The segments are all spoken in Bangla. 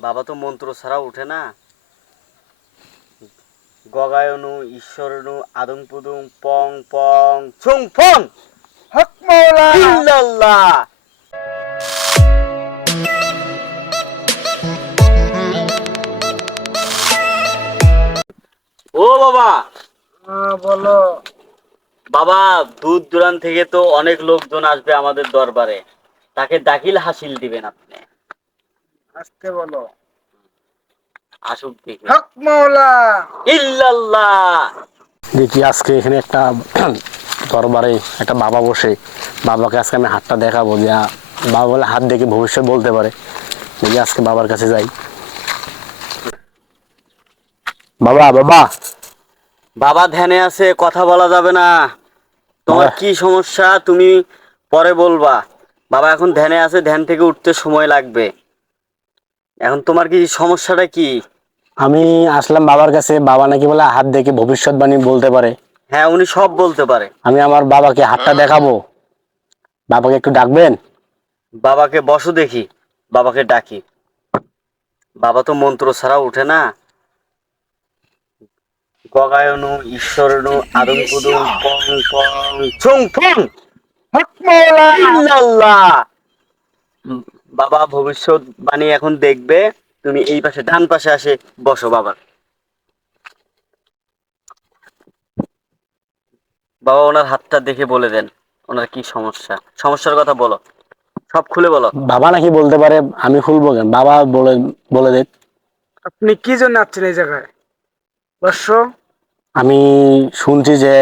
বাবা তো মন্ত্র ছাড়া উঠে না। গগায়নু ঈশ্বরনু আদং পুদুং পং পং ছুং ফং হক মাওলা। ইল্লাল্লাহ। ও বাবা, বলো। বাবা দূর দূরান্ত থেকে তো অনেক লোকজন আসবে আমাদের দরবারে, তাকে দাখিল হাসিল দিবেন আপনি। আস্তে বলো। আসুক দেখি। হক মাওলা। ইল্লাল্লাহ। দেখি আজকে এখানে একটা দরবারে একটা বাবা বসে, বাবাকে আজকে আমি হাতটা দেখাবো যে বাবা বলে হাত দেখে ভবিষ্যৎ বলতে পারে। দেখি আজকে বাবার কাছে যাই। বাবা বাবা বাবা ধ্যানে আছে, কথা বলা যাবে না। তোমার বাবা। কি সমস্যা তুমি পরে বলবা। বাবা এখন ধ্যানে আছে, ধ্যান থেকে উঠতে সময় লাগবে। এখন তোমার কি সমস্যাটা কি? আমি আসলাম বাবার কাছে, বাবা নাকি বলে হাত দেখে ভবিষ্যৎবাণী বলতে পারে। হ্যাঁ, উনি সব বলতে পারে। আমি আমার বাবাকে হাতটা দেখাবো, বাবাকে একটু ডাকবেন। বাবাকে বসো দেখি, বাবাকে ডাকি। বাবা তো মন্ত্র ছাড়া উঠে না। গগায়নু ঈশ্বরনু আদং পুদুং পং পং ছুং ফং হক মাওলা। ইল্লাল্লাহ। বাবা ভবিষ্যৎবাণী এখন দেখবে। তুমি এই পাশে ডান পাশে আসে বসো বাবা। বাবা ওনার হাতটা দেখে বলে দেন ওনার কি সমস্যা, সমস্যার কথা বলো, সব খুলে বলো। বাবা নাকি বলতে পারে, আমি খুলবো কেন? বাবা বলে বলে দেখ। আপনি কি জন্য আসছেন এই জায়গায়? বর্ষ। আমি শুনছি যে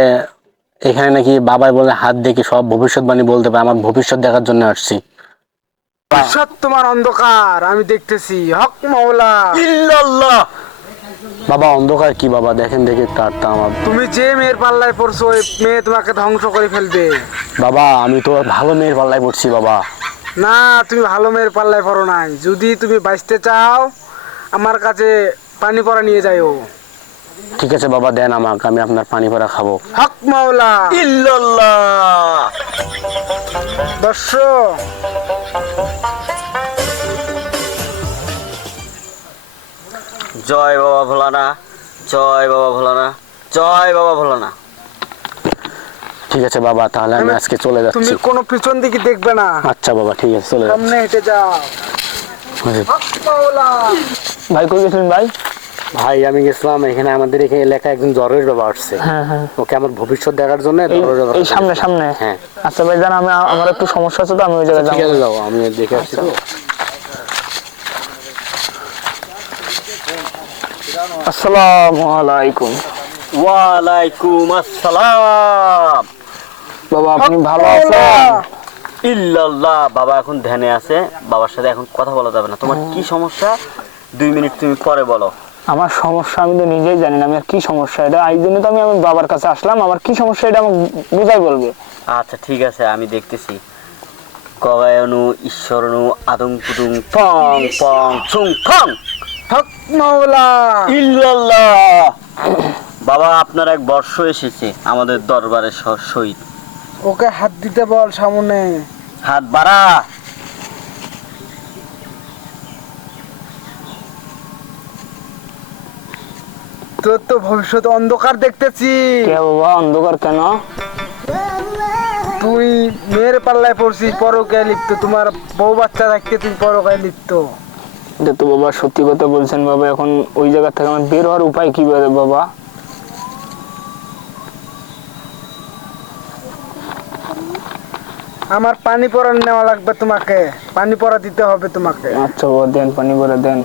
এখানে নাকি বাবাই বলে হাত দেখে সব ভবিষ্যৎবাণী বলতে পারে, আমার ভবিষ্যৎ দেখার জন্য আসছি। ভবিষ্যৎ তোমার অন্ধকার, আমি দেখতেছি। হক মাওলা। ইল্লাল্লাহ। বাবা অন্ধকার কি বাবা? দেখেন দেখি একটু আটটা আমার। তুমি যে মেয়ের পাল্লায় পড়ছো ওই মেয়ে তোমাকে ধ্বংস করে ফেলবে। বাবা আমি তো ভালো মেয়ের পাল্লায় পড়ছি বাবা। না, তুমি ভালো মেয়ের পাল্লায় পড়ো নাই। যদি তুমি বাঁচতে চাও আমার কাছে পানি পড়া নিয়ে যাইও। ঠিক আছে বাবা, দেন আমাকে, আমি আপনার পানি ভরা খাবো। হক মাওলা। ইল্লাল্লাহ। দর্শ। জয় বাবা ভোলানা, জয় বাবা ভোলানা, জয় বাবা ভোলানা। ঠিক আছে বাবা, তাহলে আমি আজকে চলে তুমি যাচ্ছি। কোনো পিছন দিকে দেখবে না, আচ্ছা বাবা, ঠিক আছে চলে সামনে যাচ্ছি। হেঁটে যাও। হক মাওলা। ভাই কই গেছিলেন ভাই? ভাই আমি গেছিলাম এখানে, আমাদের এখানে এলাকায় একজন জ্বরের বাবা আসছে। হ্যাঁ হ্যাঁ, ওকে আমার ভবিষ্যৎ দেখার জন্য এই সামনে সামনে। হ্যাঁ আচ্ছা ভাই জান, আমার একটু সমস্যা আছে তো, আমি ওই জায়গায় ঠিক যাবো। আছে যাও, আমি দেখে আসছি তো। আসসালামু আলাইকুম। ওয়ালাইকুম আসসালাম। বাবা আপনি হক ভালো মাওলা। আছেন? ইল্লাল্লাহ। বাবা এখন ধ্যানে আছে, বাবার সাথে এখন কথা বলা যাবে না। তোমার কি সমস্যা 2 মিনিট তুমি পরে বলো। আমার সমস্যা আমি তো নিজেই জানি না, আমি আর কি সমস্যা এটা, এই জন্য তো আমি আমার বাবার কাছে আসলাম। আমার কি সমস্যা এটা আমাকে বুঝাই বলবে। আচ্ছা ঠিক আছে, আমি দেখতেছি। গগায়নু ঈশ্বরনু আদং পুদুং পং পং ছুং ফং হক মাওলা। ইল্লাল্লাহ। বাবা আপনার এক বর্ষ এসেছে আমাদের দরবারে সহিত। ওকে হাত দিতে বল সামনে। হাত বাড়া। তোর তো ভবিষ্যৎ অন্ধকার দেখতেছি। কে বাবা অন্ধকার কেন? তুই মেয়ের পাল্লায় পড়ছিস, পরকায় লিপ্ত। তোমার বউ বাচ্চা থাকতে তুই পরকায় লিপ্ত। এটা তো বাবা সত্যি কথা বলছেন বাবা। এখন ওই জায়গা থেকে আমার বের হওয়ার উপায় কি বাবা? আমার পানি পড়া নেওয়া লাগবে, তোমাকে পানি পড়া দিতে হবে তোমাকে। আচ্ছা বাবা দেন, পানি ভরে দেন।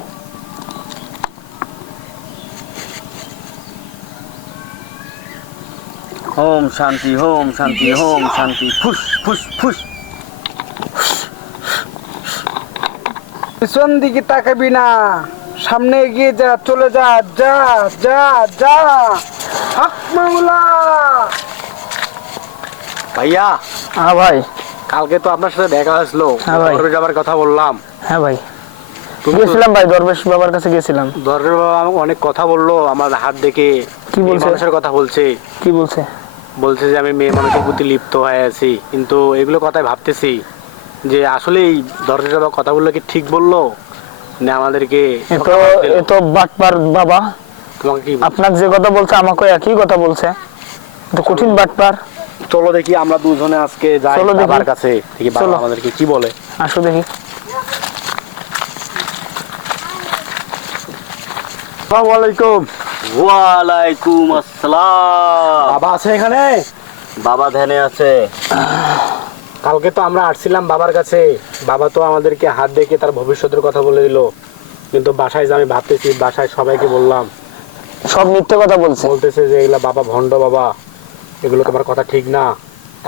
হোম শান্তি, হোম শান্তি, হোম শান্তি। ফুস ফুস ফুস। পিছন দিকে তাকাবি না, সামনে এগিয়ে যা, চলে যা, যা যা যা। হক মাওলা। ভাইয়া হ্যাঁ ভাই। কালকে তো আপনার সাথে দেখা হয়েছিল, হ্যাঁ ভাই। দরবেশ বাবার কথা বললাম। হ্যাঁ ভাই তুমি তো- গেছিলাম ভাই, দরবেশ বাবার কাছে গেছিলাম। দরবেশ বাবা আমাকে অনেক কথা বললো, আমার হাত দেখে কি মেয়ে বলছে? মানুষের কথা বলছে। কি বলছে? বলছে যে আমি মেয়ে মানুষের প্রতি লিপ্ত হয়ে আছি, কিন্তু এগুলো কথাই ভাবতেছি যে আসলে এই দরবেশ বাবা কথা বললো কি ঠিক বললো, মানে আমাদেরকে এ তো এ তো বাটপার বাবা, তোমাকে কি আপনাকে যে কথা বলছে আমাকে একই কথা বলছে, তো কঠিন বাটপার। চলো দেখি আমরা দুজনে আজকে যাই চলো দেখি। বাবার কাছে, দেখি বাবা চলো। আমাদেরকে কি বলে। আসো দেখি। আসসালামু আলাইকুম। ওয়ালাইকুম আসসালাম। বাবা আছে এখানে? বাবা ধ্যানে আছে। কালকে তো আমরা আসছিলাম বাবার কাছে, বাবা তো আমাদেরকে হাত দেখে তার ভবিষ্যতের কথা বলে দিল, কিন্তু বাসায় যে আমি ভাবতেছি, বাসায় সবাইকে বললাম, সব মিথ্যে কথা বলছে। বলতেছে যে এগুলা বাবা ভণ্ড, বাবা এগুলো তোমার কথা ঠিক না।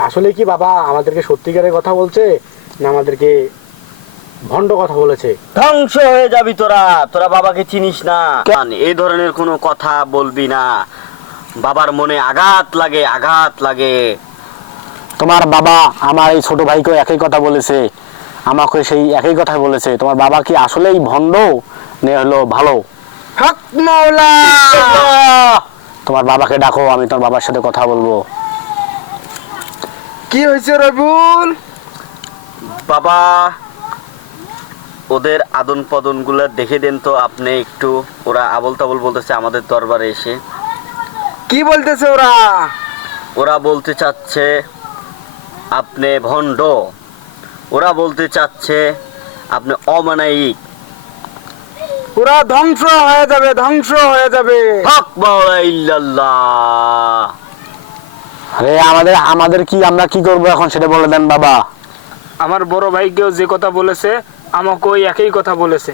আসলে কি বাবা আমাদেরকে সত্যিকারের কথা বলছে না আমাদেরকে ভণ্ড কথা বলেছে? ধ্বংস হয়ে যাবি তোরা, তোরা বাবাকে চিনিস না। এই ধরনের কোনো কথা বলবি না, বাবার মনে আঘাত লাগে, আঘাত লাগে। তোমার বাবা আমার এই ছোট ভাইকেও একই কথা বলেছে, আমাকে সেই একই কথা বলেছে। তোমার বাবা কি আসলেই ভণ্ড নে হলো ভালো? হক মাওলা। তোমার বাবাকে ডাকো, আমি তোমার বাবার সাথে কথা বলবো। কি হয়েছে রবিউল? বাবা, ওদের আদন পদন গুলা দেখে দেন তো আপনি একটু। ওরা আবল তাবল বলতেছে আমাদের দরবারে এসে। কি বলতেছে ওরা? ওরা বলতে চাচ্ছে আপনি ভণ্ড, ওরা বলতে চাচ্ছে আপনি অমানায়িক। ওরা ধ্বংস হয়ে যাবে, ধ্বংস হয়ে যাবে। হক মাওলা ইল্লাল্লাহ। আরে আমাদের আমাদের কি, আমরা কি করবো এখন সেটা বলে দেন বাবা। আমার বড় ভাইকেও যে কথা বলেছে আমাকে ওই একই কথা বলেছে।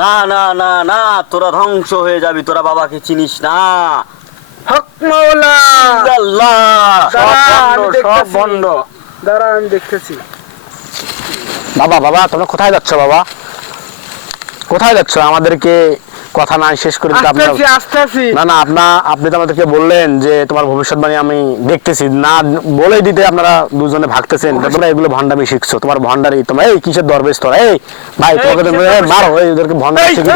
না না না না, তোরা ধ্বংস হয়ে যাবি, তোরা বাবাকে চিনিস না। হক মাওলা। ইল্লাল্লাহ। দাঁড়া, আমি সব দেখতেছি। বন্ধ। দাঁড়া, আমি দেখতেছি। বাবা বাবা তোমরা কোথায় যাচ্ছ বাবা? কোথায় যাচ্ছ? আমাদেরকে কথা না শেষ করে দিতে আপনার। আসতেছি, আসতেছি। না না, আপনি তো আমাদেরকে বললেন যে তোমার ভবিষ্যৎবাণী আমি দেখতেছি, না বলে দিতে আপনারা দুজনে ভাগতেছেন। তোমরা এগুলো ভণ্ডামি শিখছো, তোমার ভণ্ডারি। তোমার এই কিসের দরবেশ তোরা? এই ভাই তোমাকে তো মারো, এদেরকে ভণ্ডামি শিখে